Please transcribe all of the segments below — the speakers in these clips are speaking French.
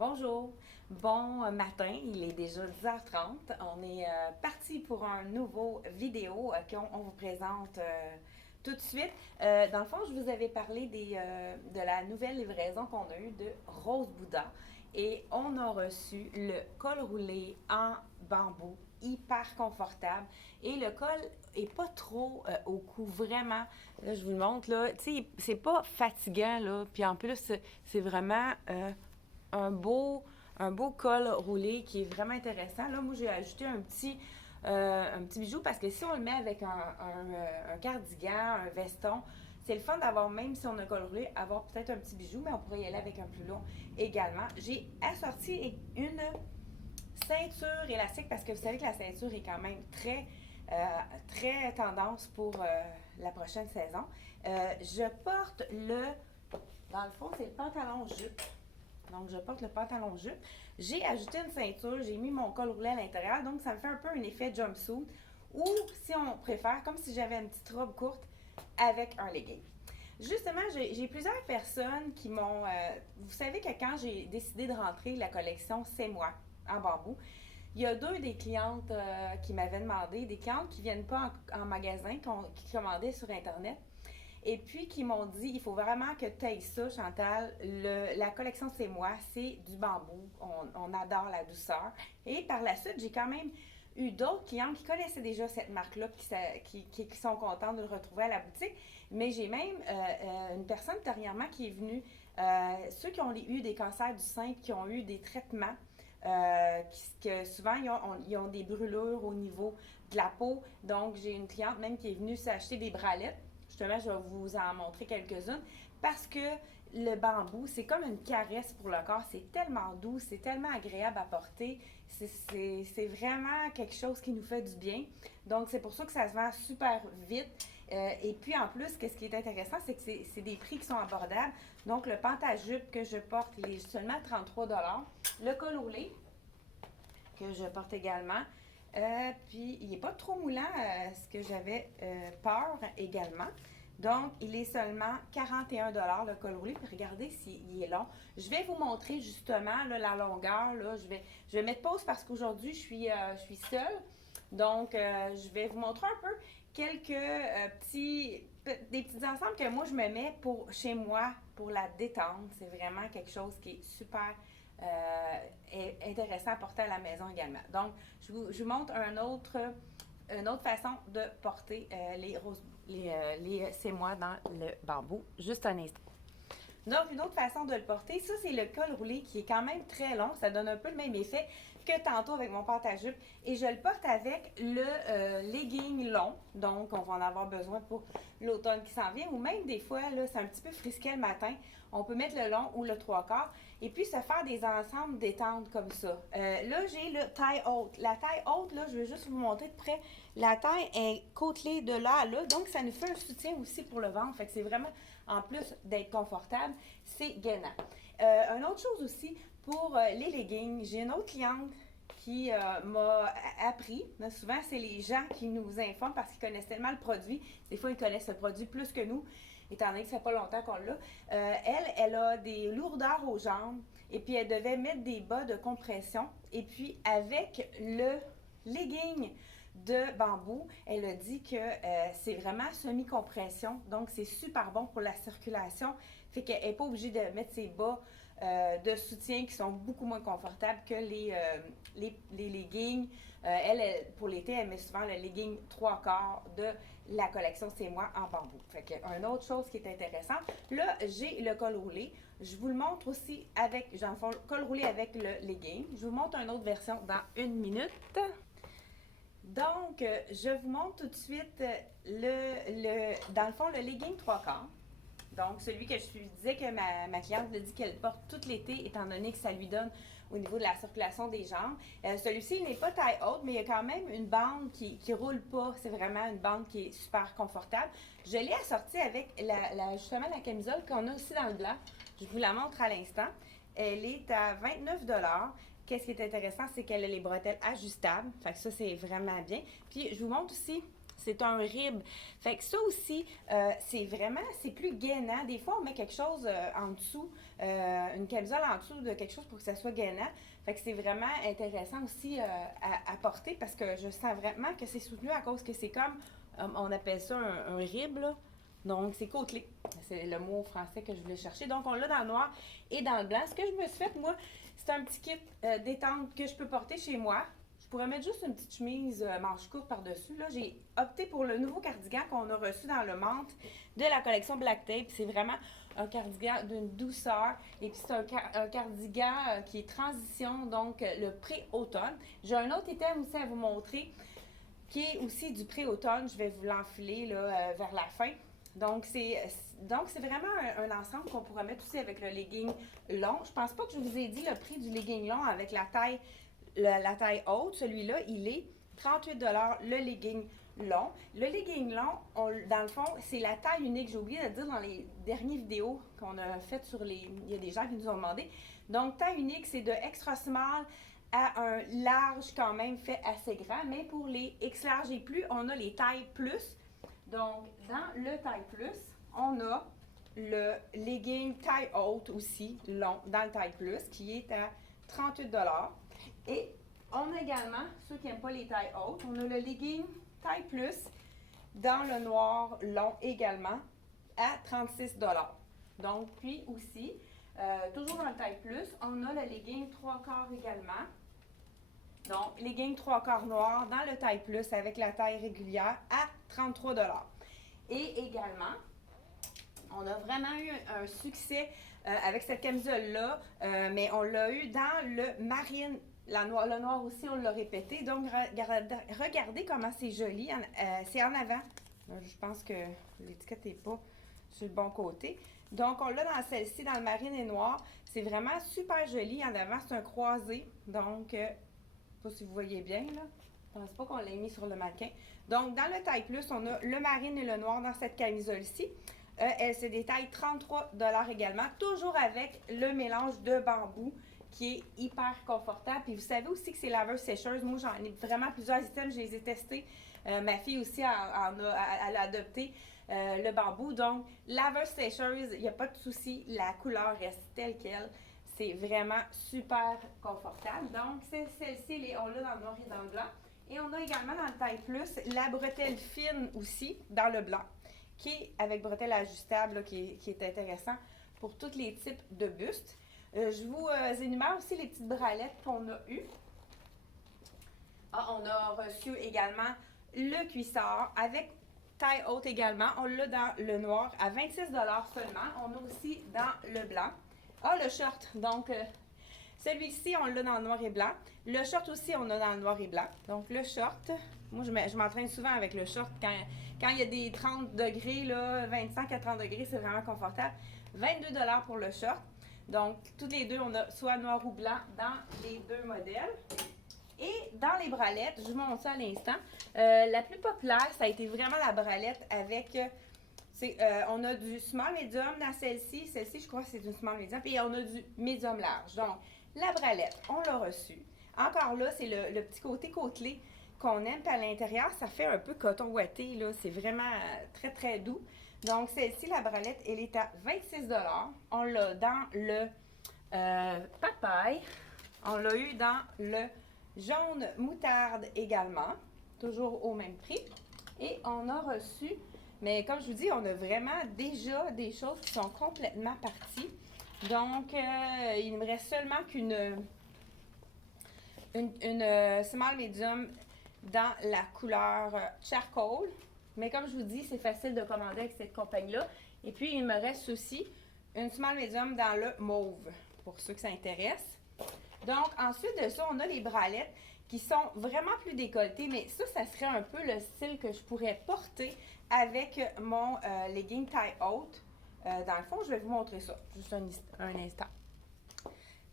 Bonjour, bon matin, il est déjà 10h30. On est parti pour un nouveau vidéo qu'on vous présente tout de suite. Dans le fond, je vous avais parlé de la nouvelle livraison qu'on a eue de Rose Bouddha et on a reçu le col roulé en bambou hyper confortable et le col est pas trop au cou, vraiment. Là, je vous le montre, là, tu sais, c'est pas fatigant, là, puis en plus, c'est vraiment un beau, un beau col roulé qui est vraiment intéressant. Là, moi, j'ai ajouté un petit bijou parce que si on le met avec un cardigan, un veston, c'est le fun d'avoir, même si on a un col roulé, avoir peut-être un petit bijou, mais on pourrait y aller avec un plus long également. J'ai assorti une ceinture élastique parce que vous savez que la ceinture est quand même très tendance pour la prochaine saison. Je porte dans le fond, c'est le pantalon jupe. Donc, je porte le pantalon jupe. J'ai ajouté une ceinture, j'ai mis mon col roulé à l'intérieur, donc ça me fait un peu un effet jumpsuit. Ou, si on préfère, comme si j'avais une petite robe courte avec un legging. Justement, j'ai plusieurs personnes qui m'ont... vous savez que quand j'ai décidé de rentrer la collection C'est moi en bambou, il y a deux des clientes qui m'avaient demandé, des clientes qui ne viennent pas en magasin, qui commandaient sur Internet, et puis qui m'ont dit, il faut vraiment que tu ailles ça, Chantal. La collection C'est moi, c'est du bambou. On adore la douceur. Et par la suite, j'ai quand même eu d'autres clients qui connaissaient déjà cette marque-là, qui sont contents de le retrouver à la boutique. Mais j'ai même une personne dernièrement qui est venue, ceux qui ont eu des cancers du sein, qui ont eu des traitements, que souvent ils ont des brûlures au niveau de la peau. Donc j'ai une cliente même qui est venue s'acheter des bralettes. Justement, je vais vous en montrer quelques-unes parce que le bambou, c'est comme une caresse pour le corps. C'est tellement doux, c'est tellement agréable à porter. C'est vraiment quelque chose qui nous fait du bien. Donc, c'est pour ça que ça se vend super vite. Et puis, en plus, ce qui est intéressant, c'est que c'est des prix qui sont abordables. Donc, le pantajupe que je porte, il est seulement 33 $. Le col roulé, que je porte également. Puis, il n'est pas trop moulant, ce que j'avais peur également. Donc, il est seulement 41 $ le col roulé. Puis, regardez s'il est long. Je vais vous montrer justement là, la longueur. Là. Je vais mettre pause parce qu'aujourd'hui, je suis seule. Donc, je vais vous montrer un peu quelques des petits ensembles que moi, je me mets pour chez moi, pour la détente. C'est vraiment quelque chose qui est super intéressant à porter à la maison également. Donc, je vous montre une autre façon de porter les c'est moi dans le bambou. Juste un instant. Donc, une autre façon de le porter, ça, c'est le col roulé qui est quand même très long. Ça donne un peu le même effet que tantôt avec mon pantajupe. Et je le porte avec le legging long. Donc, on va en avoir besoin pour l'automne qui s'en vient. Ou même des fois, là, c'est un petit peu frisquet le matin. On peut mettre le long ou le trois quarts. Et puis, se faire des ensembles détente comme ça. Là, j'ai le taille haute. La taille haute, là, je vais juste vous montrer de près. La taille est côtelée de là à là. Donc, ça nous fait un soutien aussi pour le ventre. Fait que c'est vraiment, en plus d'être confortable, c'est gainant. Une autre chose aussi, pour les leggings, j'ai une autre cliente qui m'a appris. Là, souvent, c'est les gens qui nous informent parce qu'ils connaissent tellement le produit. Des fois, ils connaissent le produit plus que nous, étant donné que ça fait pas longtemps qu'on l'a. Elle a des lourdeurs aux jambes et puis elle devait mettre des bas de compression. Et puis, avec le legging de bambou, elle a dit que c'est vraiment semi-compression, donc c'est super bon pour la circulation, fait qu'elle n'est pas obligée de mettre ses bas de soutien qui sont beaucoup moins confortables que les leggings. Pour l'été, elle met souvent le legging trois quarts de la collection C'est moi en bambou. Fait que une autre chose qui est intéressante, là, j'ai le col roulé. Je vous le montre aussi avec, dans le fond, le col roulé avec le legging. Je vous montre une autre version dans une minute. Donc, je vous montre tout de suite dans le fond, le legging trois quarts. Donc, celui que je disais que ma cliente me dit qu'elle porte tout l'été, étant donné que ça lui donne au niveau de la circulation des jambes. Celui-ci, il n'est pas taille haute, mais il y a quand même une bande qui roule pas. C'est vraiment une bande qui est super confortable. Je l'ai assortie avec justement la camisole qu'on a aussi dans le blanc. Je vous la montre à l'instant. Elle est à 29 $. Qu'est-ce qui est intéressant, c'est qu'elle a les bretelles ajustables. Fait que ça, c'est vraiment bien. Puis, je vous montre aussi c'est un rib. Fait que ça aussi, c'est plus gainant. Des fois, on met quelque chose en dessous, une camisole en dessous de quelque chose pour que ça soit gainant. Fait que c'est vraiment intéressant aussi à porter parce que je sens vraiment que c'est soutenu à cause que c'est comme, on appelle ça un rib, là. Donc, c'est côtelé. C'est le mot français que je voulais chercher. Donc, on l'a dans le noir et dans le blanc. Ce que je me suis fait, moi, c'est un petit kit détente que je peux porter chez moi. Je pourrais mettre juste une petite chemise manche courte par-dessus. Là, j'ai opté pour le nouveau cardigan qu'on a reçu dans le menthe de la collection Black Tape. C'est vraiment un cardigan d'une douceur. Et puis, c'est un cardigan qui est transition, donc le pré-automne. J'ai un autre item aussi à vous montrer qui est aussi du pré-automne. Je vais vous l'enfiler là, vers la fin. Donc, c'est vraiment un ensemble qu'on pourrait mettre aussi avec le legging long. Je pense pas que je vous ai dit le prix du legging long avec la taille haute. Celui-là, il est 38 le legging long. Le legging long, dans le fond, c'est la taille unique. J'ai oublié de le dire dans les dernières vidéos qu'on a faites sur les... Il y a des gens qui nous ont demandé. Donc, taille unique, c'est de extra small à un large quand même fait assez grand. Mais pour les X large et plus, on a les tailles plus. Donc, dans le taille plus, on a le legging taille haute aussi, long, dans le taille plus, qui est à 38 $. Et on a également, ceux qui n'aiment pas les tailles hautes, on a le legging taille plus dans le noir long également à 36 $. Donc, puis aussi, toujours dans le taille plus, on a le legging 3/4 également. Donc, legging 3/4 noir dans le taille plus avec la taille régulière à 33 $. Et également, on a vraiment eu un succès avec cette camisole-là, mais on l'a eu dans le marine. Le noir aussi, on l'a répété. Donc, regardez comment c'est joli. C'est en avant. Je pense que l'étiquette n'est pas sur le bon côté. Donc, on l'a dans celle-ci, dans le marine et noir. C'est vraiment super joli. En avant, c'est un croisé. Donc, je ne sais pas si vous voyez bien, là. Je ne pense pas qu'on l'ait mis sur le mannequin. Donc, dans le taille plus, on a le marine et le noir dans cette camisole-ci. C'est des tailles 33 $ également, toujours avec le mélange de bambou qui est hyper confortable. Puis vous savez aussi que c'est laveuse sécheuse. Moi, j'en ai vraiment plusieurs items, je les ai testés. Ma fille aussi, elle a adopté le bambou. Donc, laveuse sécheuse, il n'y a pas de souci. La couleur reste telle qu'elle. C'est vraiment super confortable. Donc, c'est celle-ci, on l'a dans le noir et dans le blanc. Et on a également dans le taille plus la bretelle fine aussi, dans le blanc, qui est avec bretelle ajustable, là, qui est intéressant pour tous les types de bustes. Je vous énumère aussi les petites bralettes qu'on a eues. On a reçu également le cuissard avec taille haute également. On l'a dans le noir à 26 $ seulement. On a aussi dans le blanc. Le short. Donc, celui-ci, on l'a dans le noir et blanc. Le short aussi, on l'a dans le noir et blanc. Donc, le short, moi, je m'entraîne souvent avec le short quand il y a des 30 degrés, là, 25 à 30 degrés, c'est vraiment confortable. 22 $ pour le short. Donc, tous les deux, on a soit noir ou blanc dans les deux modèles. Et dans les bralettes, je vous montre ça à l'instant. La plus populaire, ça a été vraiment la bralette avec... on a du small medium dans celle-ci. Celle-ci, je crois que c'est du small medium. Puis on a du medium large. Donc, la bralette, on l'a reçue. Encore là, c'est le petit côté côtelé qu'on aime. Puis à l'intérieur, ça fait un peu coton ouaté. Là. C'est vraiment très, très doux. Donc, celle-ci, la bralette, elle est à 26 $. On l'a dans le papaye. On l'a eu dans le jaune moutarde également. Toujours au même prix. Et on a reçu... Mais comme je vous dis, on a vraiment déjà des choses qui sont complètement parties. Donc, il me reste seulement qu'une small medium dans la couleur charcoal. Mais comme je vous dis, c'est facile de commander avec cette compagnie-là. Et puis, il me reste aussi une small medium dans le mauve, pour ceux que ça intéresse. Donc, ensuite de ça, on a les bralettes qui sont vraiment plus décolletées. Mais ça serait un peu le style que je pourrais porter avec mon legging taille haute. Dans le fond, je vais vous montrer ça. Juste un instant.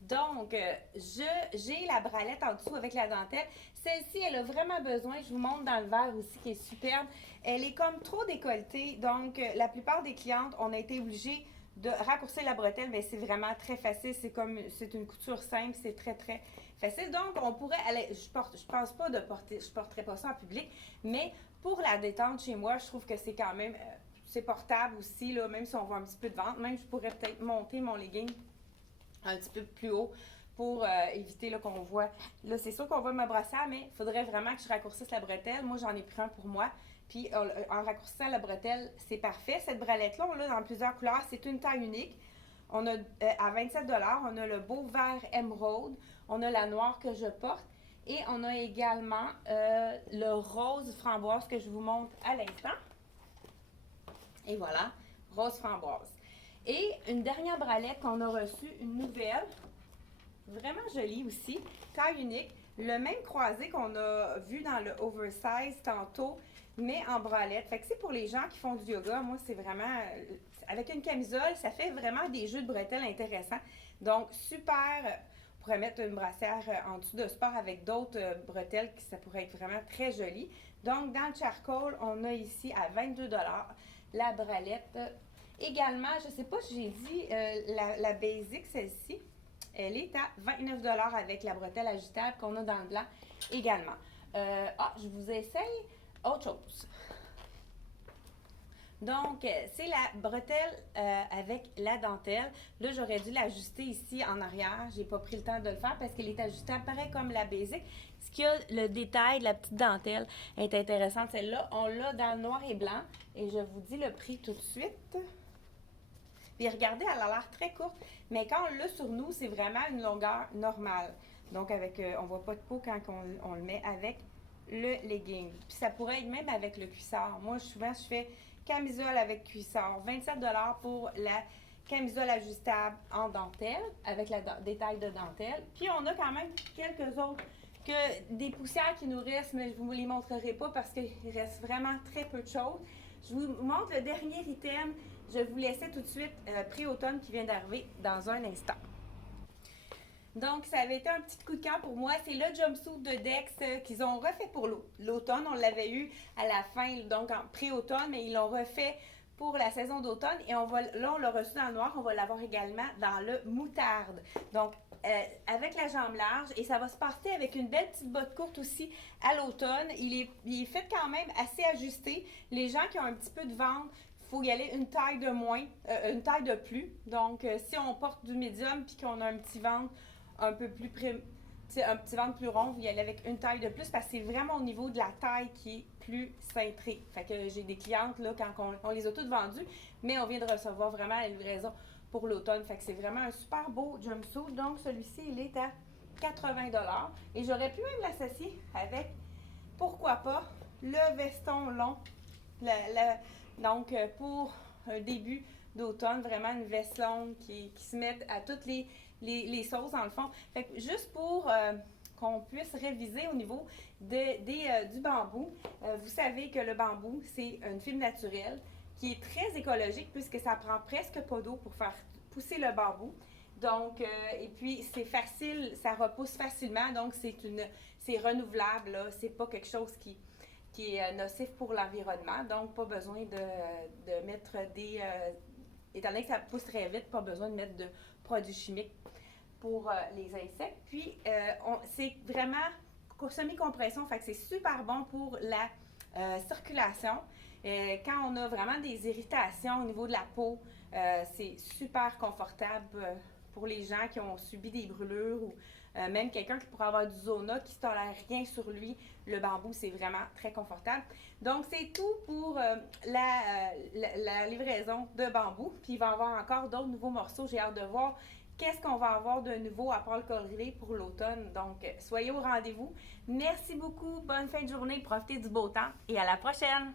Donc, j'ai la bralette en dessous avec la dentelle. Celle-ci, elle a vraiment besoin, je vous montre dans le vert aussi, qui est superbe. Elle est comme trop décolletée. Donc, la plupart des clientes, on a été obligés de raccourcir la bretelle, mais c'est vraiment très facile. C'est une couture simple, c'est très très facile. Donc on pourrait aller, je pense pas je porterai pas ça en public, mais pour la détente chez moi, je trouve que c'est quand même, c'est portable aussi, là, même si on voit un petit peu de ventre. Même je pourrais peut-être monter mon legging un petit peu plus haut pour éviter qu'on voit. Là, c'est sûr qu'on voit ma brassière, mais il faudrait vraiment que je raccourcisse la bretelle. Moi, j'en ai pris un pour moi. Puis en raccourcissant la bretelle, c'est parfait. Cette bralette-là, on l'a dans plusieurs couleurs. C'est une taille unique. On a à 27 on a le beau vert émeraude. On a la noire que je porte. Et on a également le rose framboise que je vous montre à l'instant. Et voilà, rose framboise. Et une dernière bralette qu'on a reçue, une nouvelle, vraiment jolie aussi, taille unique. Le même croisé qu'on a vu dans le oversize tantôt, mais en bralette. Fait que c'est pour les gens qui font du yoga. Moi, c'est vraiment, avec une camisole, ça fait vraiment des jeux de bretelles intéressants. Donc, super, on pourrait mettre une brassière en dessous de sport avec d'autres bretelles, qui ça pourrait être vraiment très joli. Donc, dans le charcoal, on a ici à 22 la bralette. Également, je ne sais pas si j'ai dit, la basic, celle-ci, elle est à 29 avec la bretelle ajustable qu'on a dans le blanc également. Je vous essaye autre chose. Donc, c'est la bretelle avec la dentelle. Là, j'aurais dû l'ajuster ici en arrière. J'ai pas pris le temps de le faire parce qu'elle est ajustable pareil comme la basic. Ce qui a le détail de la petite dentelle est intéressante. Celle-là, on l'a dans le noir et blanc. Et je vous dis le prix tout de suite. Puis regardez, elle a l'air très courte, mais quand on l'a sur nous, c'est vraiment une longueur normale. Donc, avec, on voit pas de peau quand on le met avec le legging. Puis ça pourrait être même avec le cuissard. Moi, souvent, je fais camisole avec cuissard. 27 pour la camisole ajustable en dentelle, avec la détail de dentelle. Puis on a quand même quelques autres, des poussières qui nous restent, mais je ne vous les montrerai pas parce qu'il reste vraiment très peu de choses. Je vous montre le dernier item. Je vous laissais tout de suite pré-automne qui vient d'arriver dans un instant. Donc, ça avait été un petit coup de cœur pour moi. C'est le jumpsuit de Dex qu'ils ont refait pour l'automne. On l'avait eu à la fin, donc en pré-automne, mais ils l'ont refait pour la saison d'automne. Et là, on l'a reçu dans le noir. On va l'avoir également dans le moutarde. Donc, avec la jambe large. Et ça va se porter avec une belle petite botte courte aussi à l'automne. Il est fait quand même assez ajusté. Les gens qui ont un petit peu de ventre, il faut y aller une taille de moins, une taille de plus. Donc, si on porte du médium puis qu'on a un petit ventre un peu plus un petit ventre plus rond, vous y allez avec une taille de plus parce que c'est vraiment au niveau de la taille qui est plus cintrée. Fait que j'ai des clientes là quand on les a toutes vendues, mais on vient de recevoir vraiment la livraison pour l'automne. Fait que c'est vraiment un super beau jumpsuit. Donc celui-ci, il est à 80 et j'aurais pu même l'associer avec, pourquoi pas, le veston long. Donc pour un début d'automne, vraiment une veste longue qui se met à toutes les sauces dans le fond. Fait que juste pour qu'on puisse réviser au niveau du bambou, vous savez que le bambou, c'est une fibre naturelle qui est très écologique puisque ça prend presque pas d'eau pour faire pousser le bambou. Donc, et puis c'est facile, ça repousse facilement, donc c'est renouvelable, là. C'est pas quelque chose qui est nocif pour l'environnement, donc pas besoin de mettre étant donné que ça pousse très vite, pas besoin de mettre de produits chimiques pour les insectes. Puis, c'est vraiment semi-compression, fait que c'est super bon pour la circulation. Quand on a vraiment des irritations au niveau de la peau, c'est super confortable pour les gens qui ont subi des brûlures ou même quelqu'un qui pourrait avoir du zona qui ne tolère rien sur lui. Le bambou, c'est vraiment très confortable. Donc, c'est tout pour la livraison de bambou. Puis, il va y avoir encore d'autres nouveaux morceaux. J'ai hâte de voir qu'est-ce qu'on va avoir de nouveau à part le coloris pour l'automne. Donc, soyez au rendez-vous. Merci beaucoup. Bonne fin de journée. Profitez du beau temps et à la prochaine.